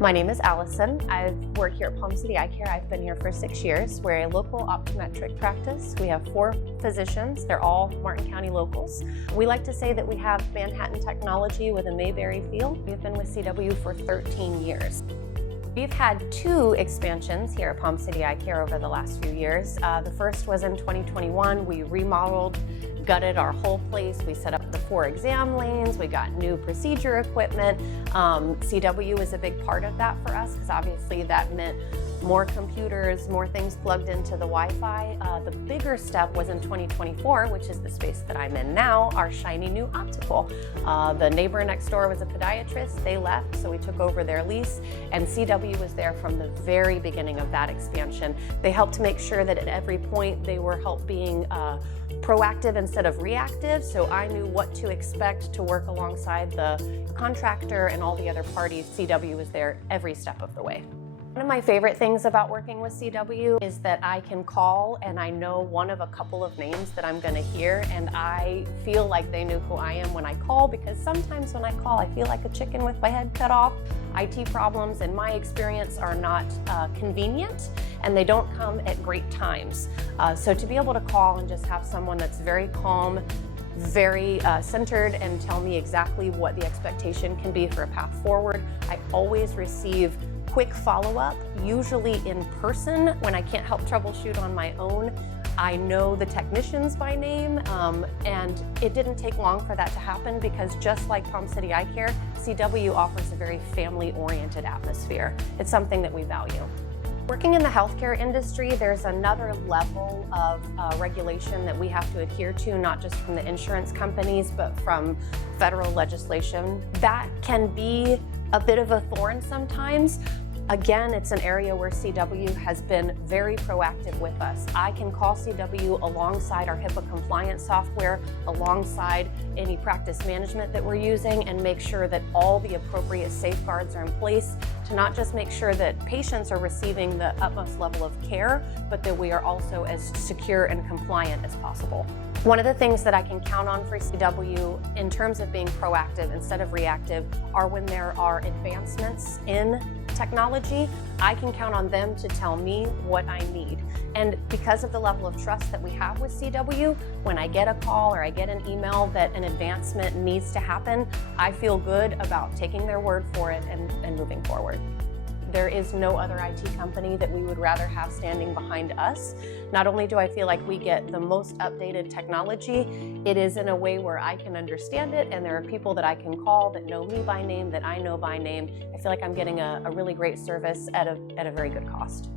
My name is Allison. I've worked here at Palm City Eye Care. I've been here for 6 years. We're a local optometric practice. We have 4 physicians. They're all Martin County locals. We like to say that we have Manhattan technology with a Mayberry feel. We've been with CW for 13 years. We've had 2 expansions here at Palm City Eye Care over the last few years. The first was in 2021. We remodeled, gutted our whole place. We set up the 4 exam lanes. We got new procedure equipment. CW is a big part of that for us because obviously that meant more computers, more things plugged into the Wi-Fi. The bigger step was in 2024, which is the space that I'm in now, our shiny new optical. The neighbor next door was a podiatrist. They left, so we took over their lease, and CW was there from the very beginning of that expansion. They helped to make sure that at every point they were being proactive instead of reactive, so I knew what to expect to work alongside the contractor and all the other parties. CW was there every step of the way. One of my favorite things about working with CW is that I can call and I know one of a couple of names that I'm going to hear, and I feel like they knew who I am when I call, because sometimes when I call I feel like a chicken with my head cut off. IT problems, in my experience, are not convenient, and they don't come at great times. So to be able to call and just have someone that's very calm, very centered, and tell me exactly what the expectation can be for a path forward. I always receive quick follow-up, usually in person when I can't help troubleshoot on my own. I know the technicians by name, and it didn't take long for that to happen because just like Palm City Eye Care, CW offers a very family-oriented atmosphere. It's something that we value. Working in the healthcare industry, there's another level of regulation that we have to adhere to, not just from the insurance companies, but from federal legislation. That can be a bit of a thorn sometimes. Again, it's an area where CW has been very proactive with us. I can call CW alongside our HIPAA compliance software, alongside any practice management that we're using, and make sure that all the appropriate safeguards are in place to not just make sure that patients are receiving the utmost level of care, but that we are also as secure and compliant as possible. One of the things that I can count on for CW in terms of being proactive instead of reactive are when there are advancements in technology. I can count on them to tell me what I need. And because of the level of trust that we have with CW, when I get a call or I get an email that an advancement needs to happen, I feel good about taking their word for it and moving forward. There is no other IT company that we would rather have standing behind us. Not only do I feel like we get the most updated technology, it is in a way where I can understand it, and there are people that I can call that know me by name, that I know by name. I feel like I'm getting a really great service at a very good cost.